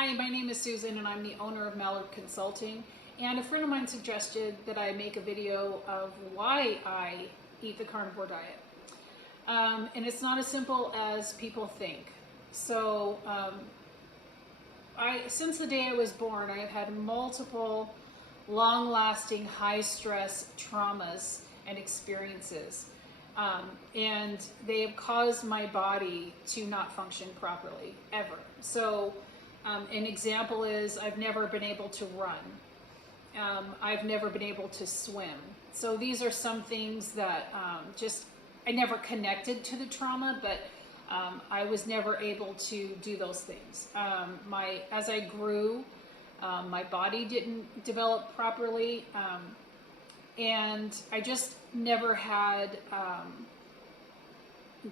Hi, my name is Susan and I'm the owner of Mallard Consulting. And a friend of mine suggested that I make a video of why I eat the carnivore diet. And it's not as simple as people think. So since the day I was born, I have had multiple long-lasting high-stress traumas and experiences. And they have caused my body to not function properly, ever. So an example is I've never been able to run. I've never been able to swim. So these are some things that I never connected to the trauma, but I was never able to do those things. As I grew, my body didn't develop properly, and I just never had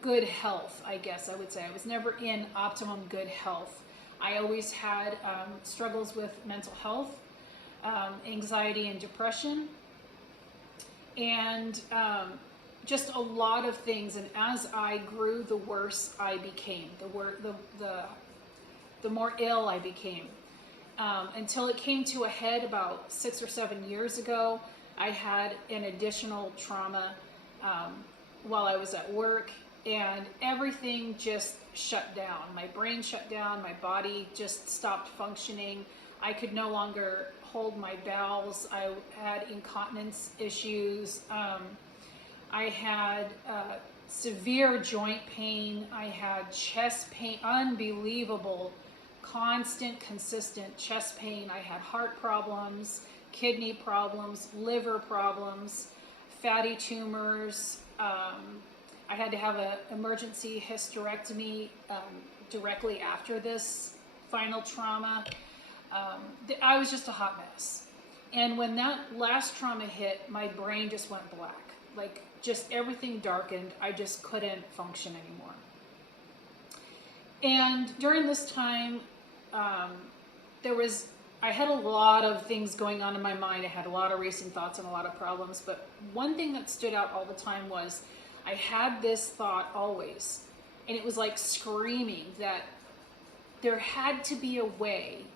good health, I guess I would say. I was never in optimum good health. I always had struggles with mental health, anxiety and depression, and just a lot of things. And as I grew, the worse I became, the more ill I became, until it came to a head about 6 or 7 years ago. I had an additional trauma while I was at work, and everything just shut down. My brain shut down, my body just stopped functioning. I could no longer hold my bowels. I had incontinence issues. I had severe joint pain. I had chest pain, unbelievable, constant, consistent chest pain. I had heart problems, kidney problems, liver problems, fatty tumors. I had to have an emergency hysterectomy directly after this final trauma. I was just a hot mess. And when that last trauma hit, my brain just went black. Like, just everything darkened. I just couldn't function anymore. And during this time, I had a lot of things going on in my mind. I had a lot of racing thoughts and a lot of problems. But one thing that stood out all the time was I had this thought always, and it was like screaming that there had to be a way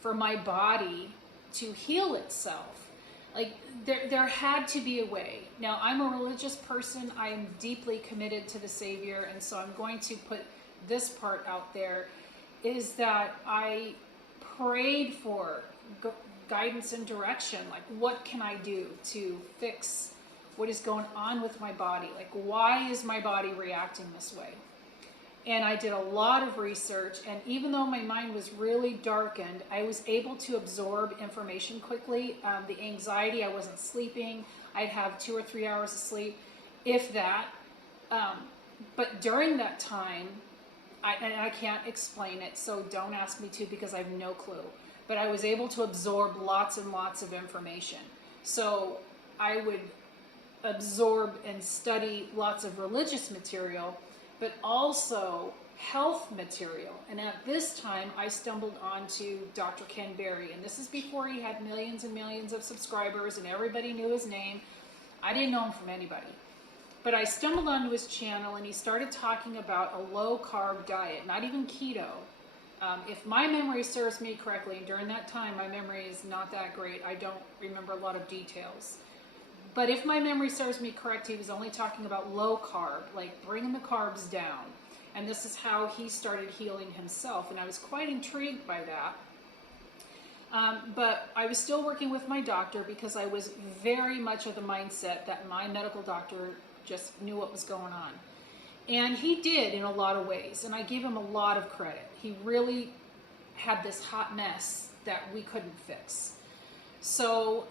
for my body to heal itself. Like, there had to be a way. Now, I'm a religious person. I am deeply committed to the Savior, and so I'm going to put this part out there, is that I prayed for guidance and direction. Like, what can I do to fix what is going on with my body? Like, why is my body reacting this way? And I did a lot of research, and even though my mind was really darkened, I was able to absorb information quickly. The anxiety, I wasn't sleeping. I'd have 2 or 3 hours of sleep, if that. But during that time, I can't explain it, so don't ask me to, because I have no clue. But I was able to absorb lots and lots of information. So I would absorb and study lots of religious material, but also health material. And at this time, I stumbled onto Dr. Ken Berry, and this is before he had millions and millions of subscribers and everybody knew his name. I didn't know him from anybody. But I stumbled onto his channel, and he started talking about a low-carb diet, not even keto. If my memory serves me correctly, and during that time, my memory is not that great. I don't remember a lot of details. But if my memory serves me correct, he was only talking about low carb, like bringing the carbs down. And this is how he started healing himself. And I was quite intrigued by that. But I was still working with my doctor, because I was very much of the mindset that my medical doctor just knew what was going on. And he did in a lot of ways. And I give him a lot of credit. He really had this hot mess that we couldn't fix. So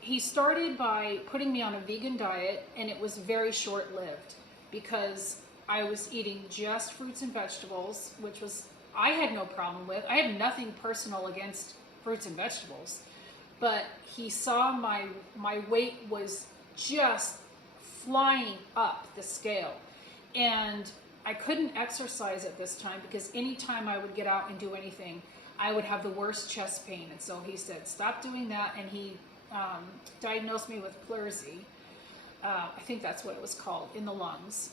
he started by putting me on a vegan diet, and it was very short-lived, because I was eating just fruits and vegetables, which I had no problem with. I have nothing personal against fruits and vegetables, but he saw my weight was just flying up the scale, and I couldn't exercise at this time, because anytime I would get out and do anything, I would have the worst chest pain. And so he said, stop doing that, and he diagnosed me with pleurisy. I think that's what it was called, in the lungs.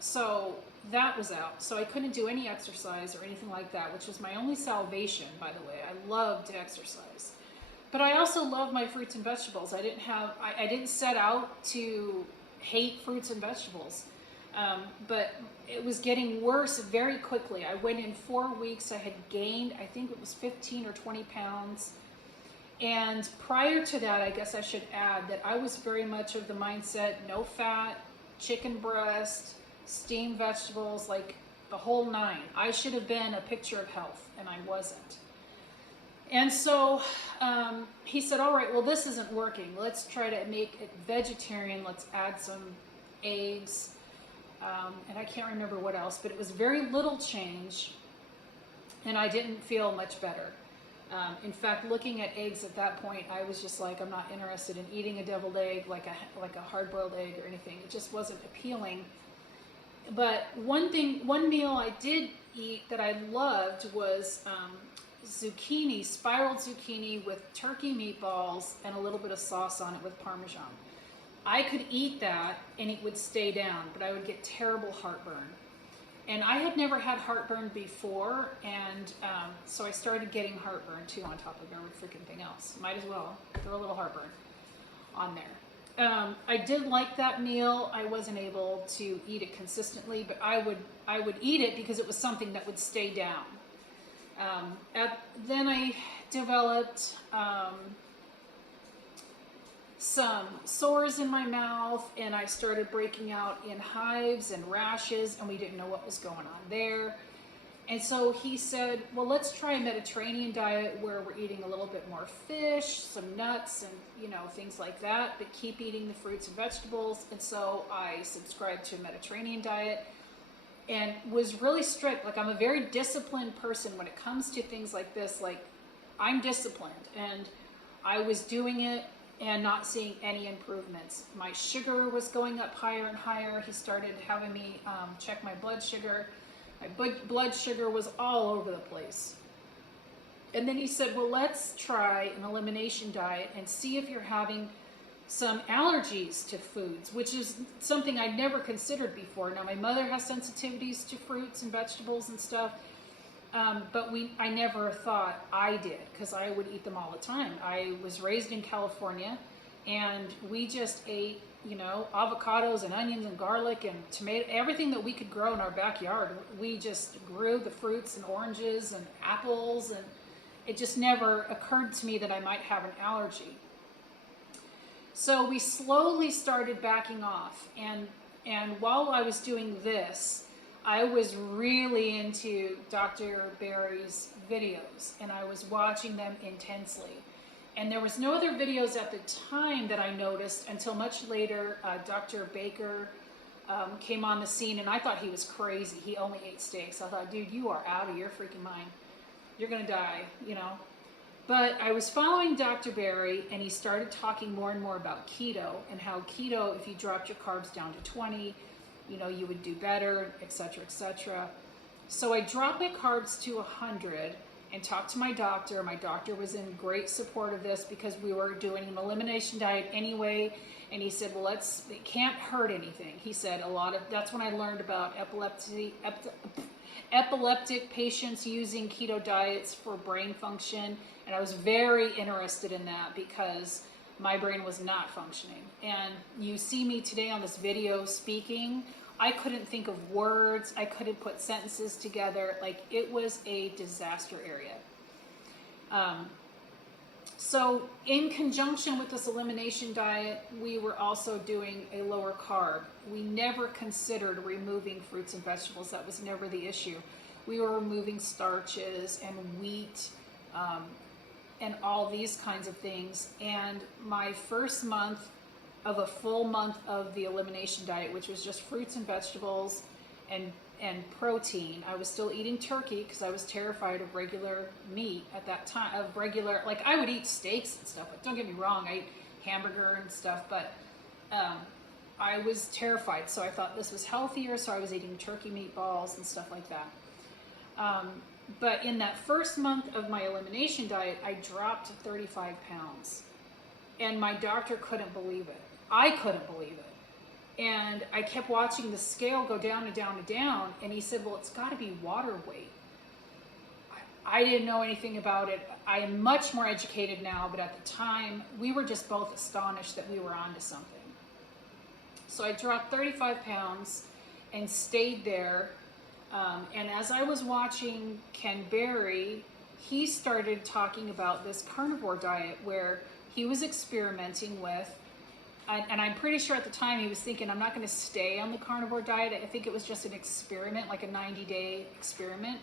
So that was out. So I couldn't do any exercise or anything like that, which was my only salvation, by the way. I love to exercise. But I also love my fruits and vegetables. I didn't set out to hate fruits and vegetables. But it was getting worse very quickly. I went in 4 weeks, I had gained, I think it was 15 or 20 pounds. And prior to that, I guess I should add that I was very much of the mindset, no fat, chicken breast, steamed vegetables, like the whole nine. I should have been a picture of health, and I wasn't. And so he said, all right, well, this isn't working. Let's try to make it vegetarian. Let's add some eggs. And I can't remember what else, but it was very little change, and I didn't feel much better. In fact, looking at eggs at that point, I was just like, I'm not interested in eating a deviled egg, like a hard-boiled egg or anything. It just wasn't appealing. But one meal I did eat that I loved was zucchini, spiraled zucchini with turkey meatballs and a little bit of sauce on it with Parmesan. I could eat that and it would stay down, but I would get terrible heartburn. And I had never had heartburn before, and so I started getting heartburn too on top of every freaking thing else. Might as well throw a little heartburn on there. I did like that meal. I wasn't able to eat it consistently, but I would eat it because it was something that would stay down. Then I developed some sores in my mouth, and I started breaking out in hives and rashes, and we didn't know what was going on there. And so he said, well, let's try a Mediterranean diet where we're eating a little bit more fish, some nuts, and things like that, but keep eating the fruits and vegetables. And so I subscribed to a Mediterranean diet and was really strict. Like, I'm a very disciplined person when it comes to things like this. Like, I'm disciplined, and I was doing it and not seeing any improvements. My sugar was going up higher and higher. He started having me check my blood sugar. My blood sugar was all over the place. And then he said, well, let's try an elimination diet and see if you're having some allergies to foods, which is something I'd never considered before. Now, my mother has sensitivities to fruits and vegetables and stuff, but I never thought I did, because I would eat them all the time. I was raised in California, and we just ate, avocados and onions and garlic and tomato, everything that we could grow in our backyard. We just grew the fruits and oranges and apples, and it just never occurred to me that I might have an allergy. So we slowly started backing off, and while I was doing this, I was really into Dr. Berry's videos, and I was watching them intensely. And there was no other videos at the time that I noticed until much later. Dr. Baker came on the scene, and I thought he was crazy. He only ate steaks. I thought, dude, you are out of your freaking mind. You're gonna die, But I was following Dr. Berry, and he started talking more and more about keto, and how keto, if you dropped your carbs down to 20, you would do better, etc., etc. So I dropped my carbs to 100 and talked to my doctor. My doctor was in great support of this because we were doing an elimination diet anyway. And he said, well, it can't hurt anything. He said that's when I learned about epileptic patients using keto diets for brain function. And I was very interested in that because my brain was not functioning. And you see me today on this video speaking, I couldn't think of words. I couldn't put sentences together. Like, it was a disaster area. So in conjunction with this elimination diet, we were also doing a lower carb. We never considered removing fruits and vegetables. That was never the issue. We were removing starches and wheat, and all these kinds of things. And my first month of a full month of the elimination diet, which was just fruits and vegetables and protein, I was still eating turkey because I was terrified of regular meat at that time. I would eat steaks and stuff, but don't get me wrong, I ate hamburger and stuff, but I was terrified. So I thought this was healthier, so I was eating turkey meatballs and stuff like that. But in that first month of my elimination diet, I dropped 35 pounds. And my doctor couldn't believe it. I couldn't believe it. And I kept watching the scale go down and down and down. And he said, well, it's got to be water weight. I didn't know anything about it. I am much more educated now, but at the time, we were just both astonished that we were onto something. So I dropped 35 pounds and stayed there. And as I was watching Ken Berry, he started talking about this carnivore diet where he was experimenting with, and I'm pretty sure at the time he was thinking, I'm not going to stay on the carnivore diet. I think it was just an experiment, like a 90-day experiment.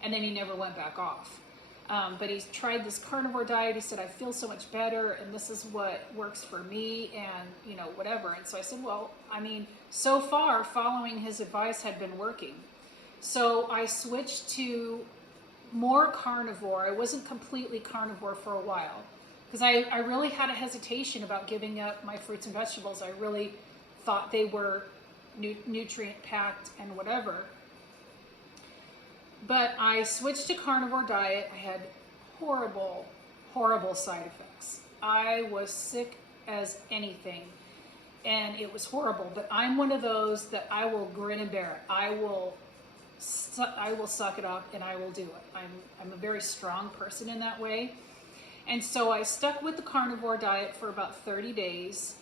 And then he never went back off. But he tried this carnivore diet. He said, I feel so much better, and this is what works for me, and, you know, whatever. And so I said, well, I mean, so far, following his advice had been working. So I switched to more carnivore. I wasn't completely carnivore for a while, because I really had a hesitation about giving up my fruits and vegetables. I really thought they were nutrient-packed and whatever. But I switched to carnivore diet. I had horrible, horrible side effects. I was sick as anything, and it was horrible. But I'm one of those that I will grin and bear it. I will suck it up, and I will do it. I'm a very strong person in that way. And so I stuck with the carnivore diet for about 30 days.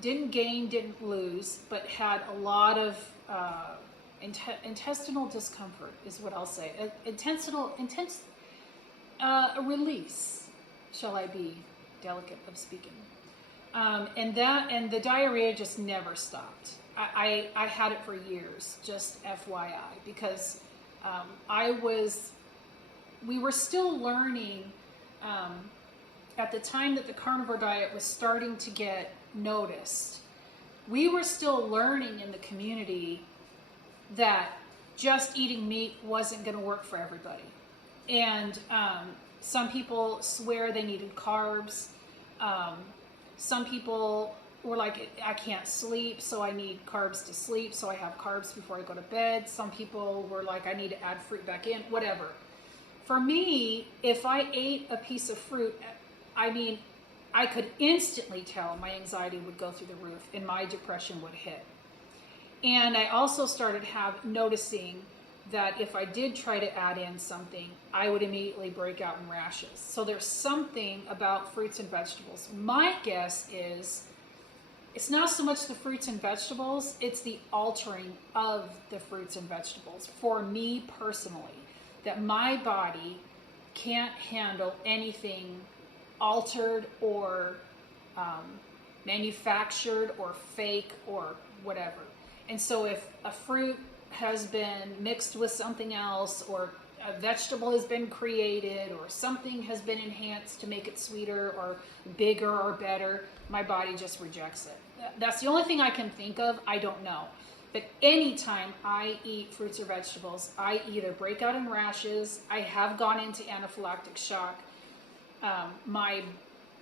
Didn't gain, didn't lose, but had a lot of intestinal discomfort is what I'll say. Intense release, shall I be delicate of speaking. And the diarrhea just never stopped. I had it for years, just FYI, because we were still learning at the time that the carnivore diet was starting to get noticed. We were still learning in the community that just eating meat wasn't going to work for everybody. And some people swear they needed carbs. Some people were like, I can't sleep, so I need carbs to sleep, so I have carbs before I go to bed. Some people were like, I need to add fruit back in, whatever. For me, if I ate a piece of fruit, I mean, I could instantly tell my anxiety would go through the roof and my depression would hit. And I also started noticing that if I did try to add in something, I would immediately break out in rashes. So there's something about fruits and vegetables. My guess is it's not so much the fruits and vegetables, it's the altering of the fruits and vegetables. For me personally, that my body can't handle anything altered or manufactured or fake or whatever. And so if a fruit has been mixed with something else, or a vegetable has been created, or something has been enhanced to make it sweeter or bigger or better, my body just rejects it. That's the only thing I can think of. I don't know. But anytime I eat fruits or vegetables, I either break out in rashes, I have gone into anaphylactic shock, my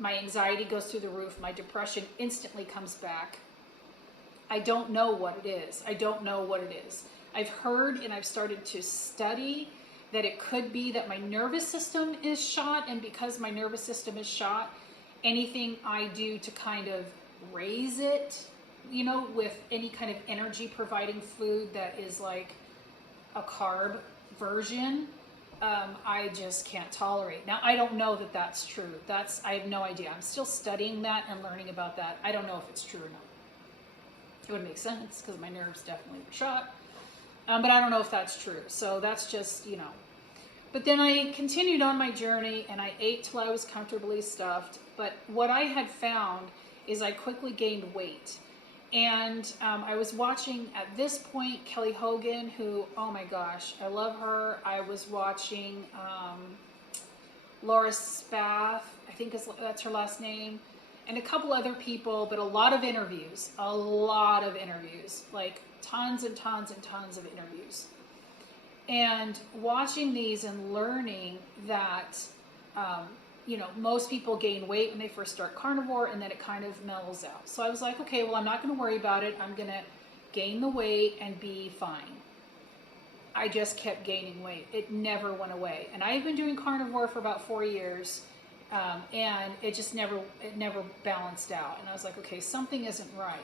anxiety goes through the roof, my depression instantly comes back. I don't know what it is. I don't know what it is. I've heard and I've started to study that it could be that my nervous system is shot, and because my nervous system is shot, anything I do to kind of raise it, you know, with any kind of energy providing food that is like a carb version, I just can't tolerate. Now, I don't know that that's true. I have no idea. I'm still studying that and learning about that. I don't know if it's true or not. It would make sense because my nerves definitely were shot. But I don't know if that's true. So that's just, you know. But then I continued on my journey and I ate till I was comfortably stuffed. But what I had found is I quickly gained weight. And I was watching, at this point, Kelly Hogan, who, oh my gosh, I love her. I was watching Laura Spath, I think that's her last name, and a couple other people, but a lot of interviews, like tons and tons and tons of interviews. And watching these and learning that, you know, most people gain weight when they first start carnivore and then it kind of mellows out. So I was like, okay, well, I'm not going to worry about it. I'm going to gain the weight and be fine. I just kept gaining weight. It never went away. And I've been doing carnivore for about 4 years, and it never balanced out. And I was like, okay, something isn't right.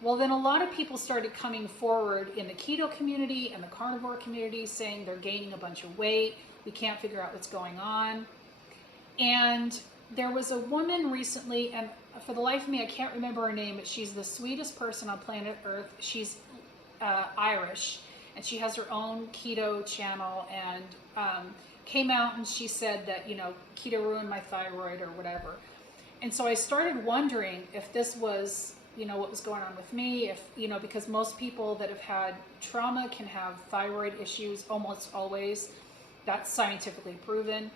Well, then a lot of people started coming forward in the keto community and the carnivore community saying they're gaining a bunch of weight. We can't figure out what's going on. And there was a woman recently, and for the life of me, I can't remember her name, but she's the sweetest person on planet Earth. She's Irish, and she has her own keto channel, and came out and she said that, you know, keto ruined my thyroid or whatever. And so I started wondering if this was, you know, what was going on with me, if, you know, because most people that have had trauma can have thyroid issues almost always. That's scientifically proven.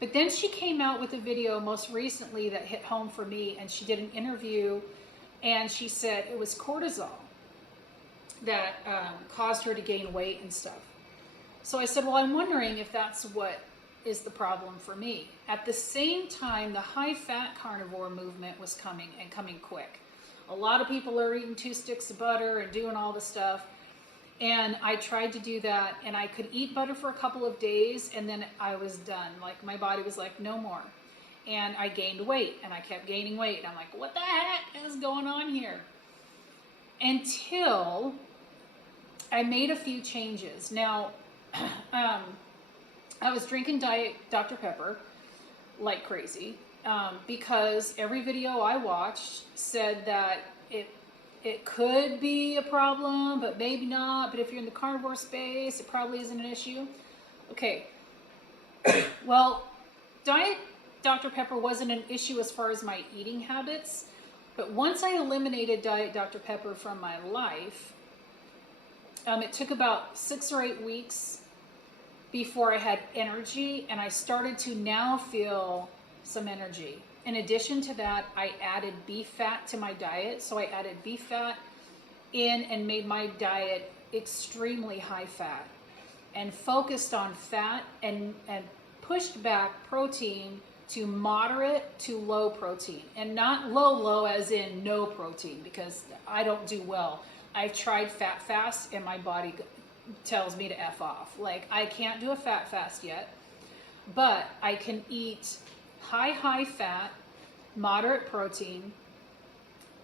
But then she came out with a video most recently that hit home for me, and she did an interview, and she said it was cortisol that caused her to gain weight and stuff. So I said, well, I'm wondering if that's what is the problem for me. At the same time, the high-fat carnivore movement was coming, and coming quick. A lot of people are eating 2 sticks of butter and doing all the stuff. And I tried to do that, and I could eat butter for a couple of days, and then I was done. Like, my body was like, no more. And I gained weight, and I kept gaining weight. And I'm like, what the heck is going on here? Until I made a few changes. Now, I was drinking Diet Dr. Pepper like crazy, because every video I watched said that it could be a problem, but maybe not. But if you're in the carnivore space, it probably isn't an issue. Okay. Well, Diet Dr. Pepper wasn't an issue as far as my eating habits. But once I eliminated Diet Dr. Pepper from my life, it took about 6 or 8 weeks before I had energy, and I started to now feel some energy. In addition to that, I added beef fat to my diet. So I added beef fat in and made my diet extremely high fat, and focused on fat and pushed back protein to moderate to low protein, and not low as in no protein, because I don't do well. I've tried fat fast and my body tells me to F off. Like, I can't do a fat fast yet, but I can eat high fat, moderate protein,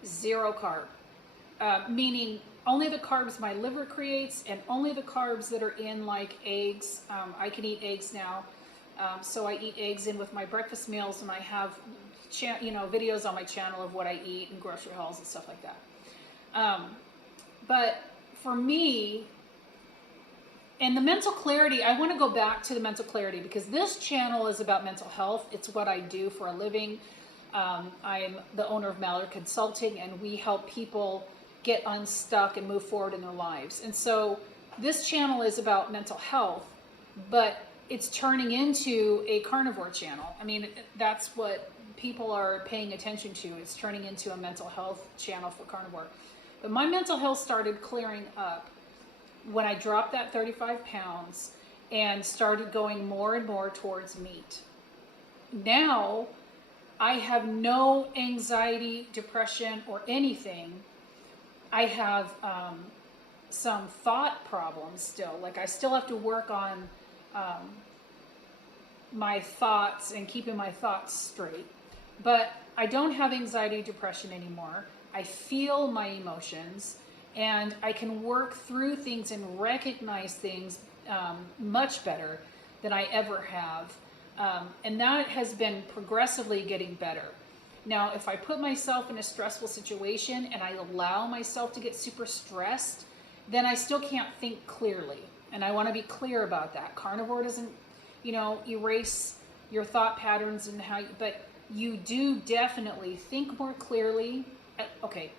0 carb, meaning only the carbs my liver creates, and only the carbs that are in, like eggs. I can eat eggs now, so I eat eggs in with my breakfast meals, and I have videos on my channel of what I eat and grocery hauls and stuff like that. But for me, and the mental clarity, I want to go back to the mental clarity, because this channel is about mental health. It's what I do for a living. I'm the owner of Mallard Consulting, and we help people get unstuck and move forward in their lives. And so this channel is about mental health, but it's turning into a carnivore channel. I mean, that's what people are paying attention to. It's turning into a mental health channel for carnivore. But my mental health started clearing up when I dropped that 35 pounds and started going more and more towards meat. Now, I have no anxiety, depression, or anything. I have some thought problems still. Like, I still have to work on my thoughts and keeping my thoughts straight. But I don't have anxiety, depression anymore. I feel my emotions, and I can work through things and recognize things much better than I ever have. And that has been progressively getting better. Now, if I put myself in a stressful situation and I allow myself to get super stressed, then I still can't think clearly. And I want to be clear about that. Carnivore doesn't, erase your thought patterns and how, but you do definitely think more clearly. Okay,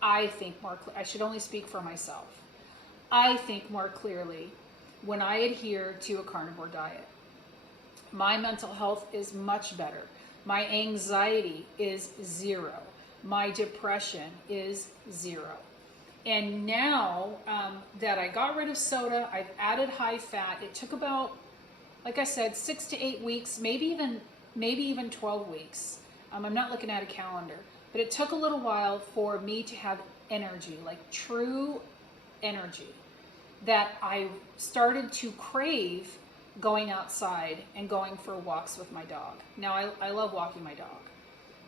I think more, I should only speak for myself. I think more clearly when I adhere to a carnivore diet. My mental health is much better. My anxiety is 0. My depression is 0. And now that I got rid of soda, I've added high fat. It took about, like I said, 6 to 8 weeks, maybe even 12 weeks. I'm not looking at a calendar, but it took a little while for me to have energy, like true energy, that I started to crave going outside and going for walks with my dog. Now, I love walking my dog,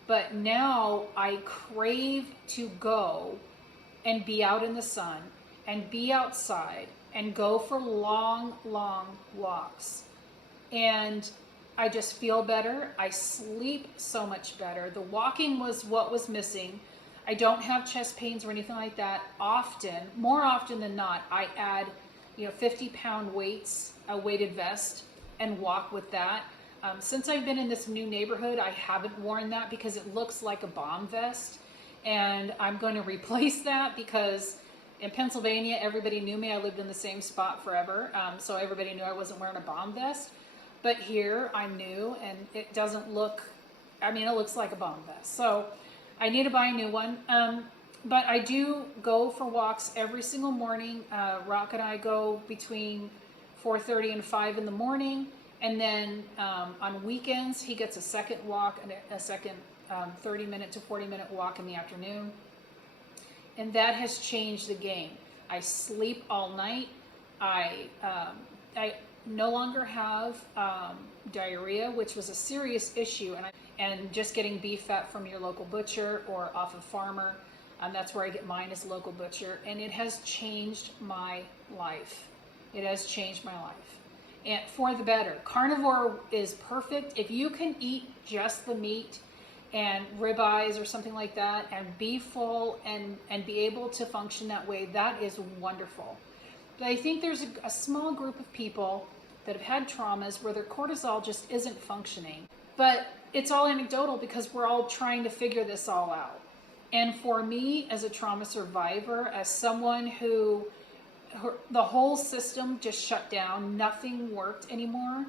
but now I crave to go and be out in the sun and be outside and go for long, long walks. And I just feel better. I sleep so much better. The walking was what was missing. I don't have chest pains or anything like that often. More often than not, I add 50-pound weights, a weighted vest, and walk with that. Since I've been in this new neighborhood, I haven't worn that because it looks like a bomb vest. And I'm going to replace that because in Pennsylvania, everybody knew me. I lived in the same spot forever. So everybody knew I wasn't wearing a bomb vest. But here I'm new and it doesn't look, it looks like a bomb vest. So I need to buy a new one. But I do go for walks every single morning. Rock and I go between 4:30 and 5 in the morning. And then on weekends, he gets a second walk and a second 30-minute to 40-minute walk in the afternoon. And that has changed the game. I sleep all night. I no longer have diarrhea, which was a serious issue. And just getting beef fat from your local butcher or off a farmer. That's where I get mine, is local butcher. And it has changed my life. It has changed my life. And for the better. Carnivore is perfect. If you can eat just the meat and ribeyes or something like that and be full and be able to function that way, that is wonderful. But I think there's a small group of people that have had traumas where their cortisol just isn't functioning. But it's all anecdotal because we're all trying to figure this all out. And for me, as a trauma survivor, as someone who the whole system just shut down, nothing worked anymore,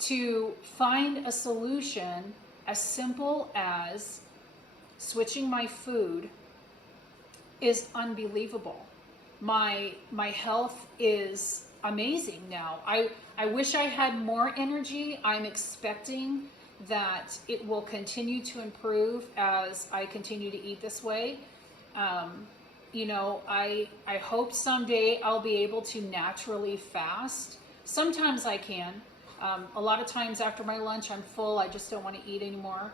to find a solution as simple as switching my food is unbelievable. My health is amazing now. I wish I had more energy. I'm expecting that it will continue to improve as I continue to eat this way. I hope someday I'll be able to naturally fast. Sometimes I can. A lot of times after my lunch, I'm full. I just don't want to eat anymore.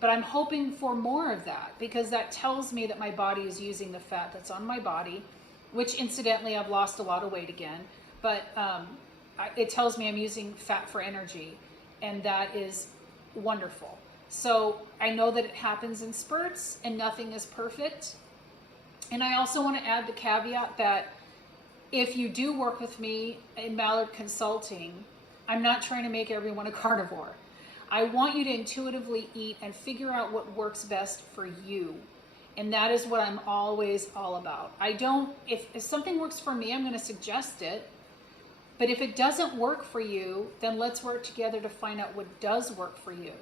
But I'm hoping for more of that because that tells me that my body is using the fat that's on my body, which incidentally, I've lost a lot of weight again. But it tells me I'm using fat for energy, and that is wonderful. So I know that it happens in spurts and nothing is perfect. And I also want to add the caveat that if you do work with me in Mallard Consulting, I'm not trying to make everyone a carnivore. I want you to intuitively eat and figure out what works best for you. And that is what I'm always all about. If something works for me, I'm going to suggest it. But if it doesn't work for you, then let's work together to find out what does work for you.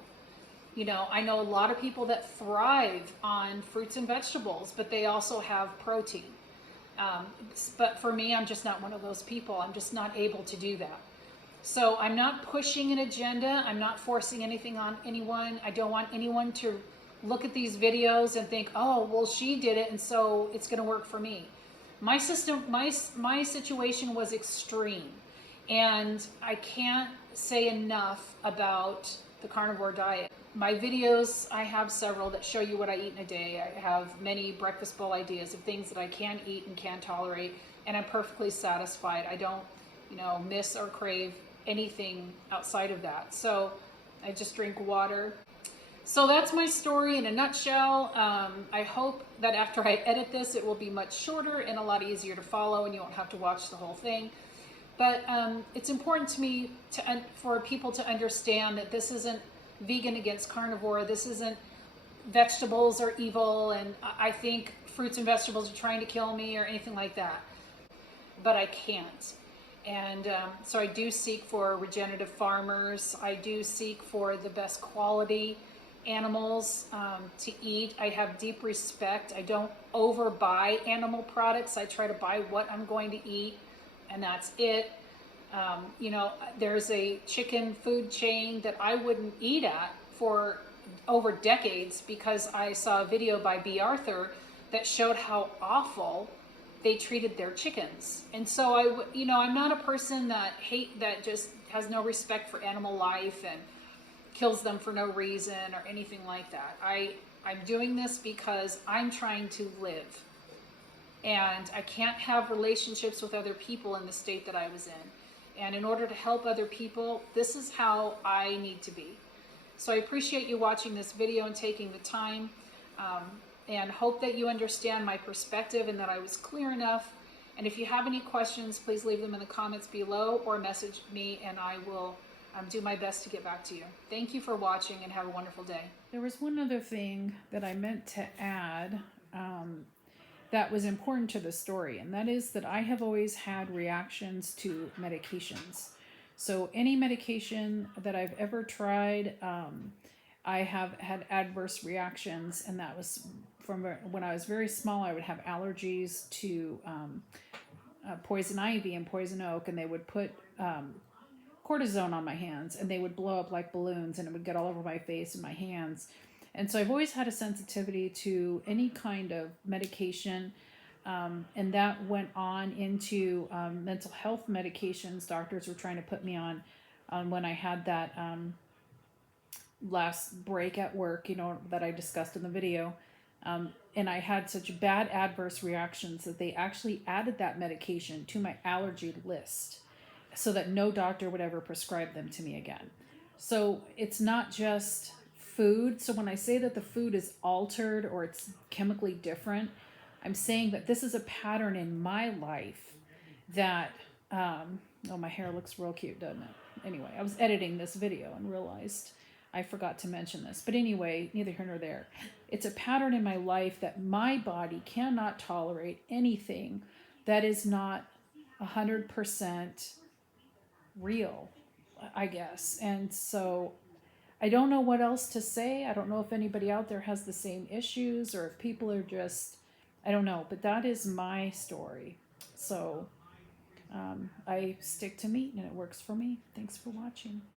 I know a lot of people that thrive on fruits and vegetables, but they also have protein. But for me, I'm just not one of those people. I'm just not able to do that. So I'm not pushing an agenda. I'm not forcing anything on anyone. I don't want anyone to look at these videos and think, oh, well, she did it, and so it's going to work for me. My situation was extreme, and I can't say enough about the carnivore diet. My videos, I have several that show you what I eat in a day. I have many breakfast bowl ideas of things that I can eat and can tolerate, and I'm perfectly satisfied. I don't, miss or crave anything outside of that. So I just drink water. So that's my story in a nutshell. I hope that after I edit this, it will be much shorter and a lot easier to follow, and you won't have to watch the whole thing. But it's important to me for people to understand that this isn't vegan against carnivore. This isn't vegetables are evil, and I think fruits and vegetables are trying to kill me or anything like that. But I can't. And so I do seek for regenerative farmers. I do seek for the best quality animals to eat. I have deep respect. I don't overbuy animal products. I try to buy what I'm going to eat, and that's it. There's a chicken food chain that I wouldn't eat at for over decades because I saw a video by B. Arthur that showed how awful they treated their chickens. And so I'm not a person that just has no respect for animal life and kills them for no reason or anything like that. I'm doing this because I'm trying to live. and I can't have relationships with other people in the state that I was in. And in order to help other people, this is how I need to be. So I appreciate you watching this video and taking the time, and hope that you understand my perspective and that I was clear enough. And if you have any questions, please leave them in the comments below or message me, and I will do my best to get back to you. Thank you for watching, and have a wonderful day. There was one other thing that I meant to add that was important to the story, and that is that I have always had reactions to medications. So any medication that I've ever tried, I have had adverse reactions, and that was from when I was very small. I would have allergies to poison ivy and poison oak, and they would put cortisone on my hands, and they would blow up like balloons, and it would get all over my face and my hands. And so I've always had a sensitivity to any kind of medication, and that went on into mental health medications doctors were trying to put me on when I had that last break at work, that I discussed in the video. And I had such bad adverse reactions that they actually added that medication to my allergy list so that no doctor would ever prescribe them to me again. So it's not just food. So when I say that the food is altered or it's chemically different, I'm saying that this is a pattern in my life that, oh, my hair looks real cute, doesn't it? Anyway, I was editing this video and realized I forgot to mention this. But anyway, neither here nor there. It's a pattern in my life that my body cannot tolerate anything that is not 100% real, I guess. And so I don't know what else to say. I don't know if anybody out there has the same issues or if people are just, I don't know. But that is my story. So I stick to meat and it works for me. Thanks for watching.